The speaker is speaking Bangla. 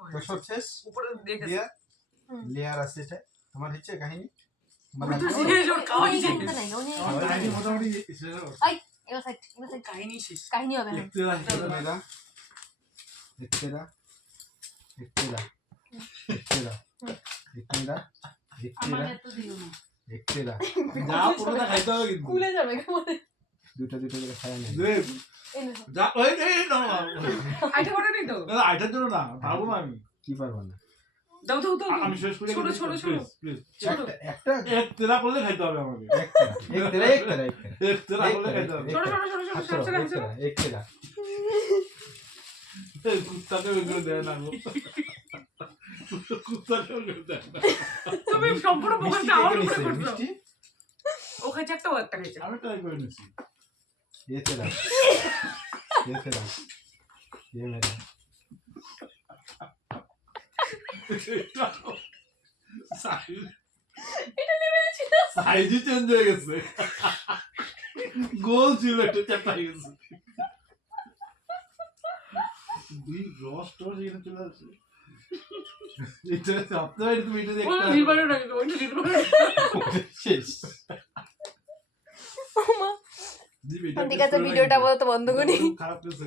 তো সব শেষ উপরে দেখে লেয়ার আছে এটা তোমার হচ্ছে কাহিনী কাহিনী মোটামুটি কাহিনী শেষ কাহিনী হবে না একতেরা একতেরা একতেরা একতেরা একতেরা একতেরা যা পুরোটা খাইতে হবে কিন্তু খুলে যাবে দুটো দুটো করে খায় না যা ওই এই না আইটা করে নি তো না আইটার জন্য না পারবো না আমি কি পারবো না দাও দাও দাও আমি শেষ করে ছোট ছোট ছোট প্লিজ একটা একটা এক তেরা করলে খাইতে হবে আমাকে একতেরা একতেরা একতেরা এক তেরা করলে খাইতে হবে ছোট ছোট ছোট ছোট ছোট একতেরা এই কুত্তাকে ওইগুলো দেয় না গো কুত্তাকে ওইগুলো দেয় না তুমি সম্পূর্ণ মিষ্টি বোকাটা কে আউট করে নিছে করছো মিষ্টি ও খাইছে একটা ও একটা খাইছে আমি ট্রাই করে নিচ্ছি একতেরা একতেরা ये मेरा সাইজই চেঞ্জ হয়ে গেছে গোল ছিল একটা চ্যাপটা হয়ে গেছে দুই রস টস এখানে চলে আসছে এটা আপনার তুমি এটা ও দেখতে নির্বাণও না ওইটা নির্বাণ শেষ দিবি ঠিক আছে ভিডিওটা বলতে বন্ধ করি খারাপ হয়েছে